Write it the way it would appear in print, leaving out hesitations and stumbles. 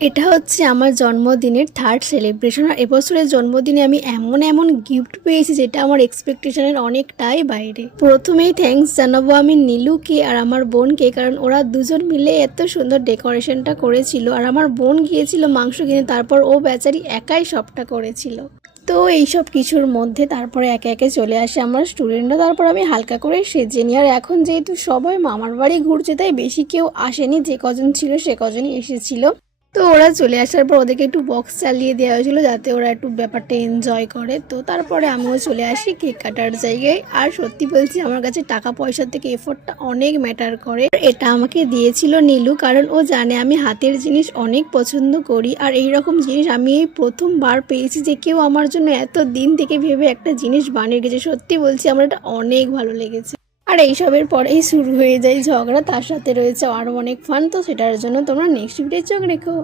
এটা হচ্ছে আমার জন্মদিনের থার্ড সেলিব্রেশন। আর এবছরের জন্মদিনে আমি এমন এমন গিফট পেয়েছি যেটা আমার এক্সপেকটেশনের অনেকটাই বাইরে। প্রথমেই থ্যাঙ্কস জানাবো আমি নীলুকে আর আমার বোনকে, কারণ ওরা দুজন মিলে এত সুন্দর ডেকোরেশনটা করেছিল। আর আমার বোন গিয়েছিল মাংস কিনে, তারপর ও বেচারি একাই সবটা করেছিল। তো এইসব কিছুর মধ্যে তারপরে একে একে চলে আসে আমার স্টুডেন্টরা। তারপর আমি হালকা করে সেজে নিই। আর এখন যেহেতু সবাই মামার বাড়ি ঘুরছে, তাই বেশি কেউ আসেনি, যে কজন ছিল সে কজনই এসেছিল। তো ওরা চলে আসার পর ওদেরকে একটু বক্স চালিয়ে দেওয়া হয়েছিল যাতে ওরা একটু ব্যাপারটা এনজয় করে। তো তারপরে আমিও চলে আসি কেক কাটার জায়গায়। আর সত্যি বলছি, আমার কাছে টাকা পয়সার থেকে এফোর্টটা অনেক ম্যাটার করে। এটা আমাকে দিয়েছিল নীলু, কারণ ও জানে আমি হাতের জিনিস অনেক পছন্দ করি। আর এই রকম জিনিস আমি এই প্রথমবার পেয়েছি যে কেউ আমার জন্য এত দিন থেকে ভেবে একটা জিনিস বানিয়ে গেছে। সত্যি বলছি, আমার এটা অনেক ভালো লেগেছে। আর এইসবের পরেই শুরু হয়ে যায় ঝগড়া, তার সাথে রয়েছে আরও অনেক ফান। তো সেটার জন্য তোমরা নেক্সট ভিডিও চোখ রেখো।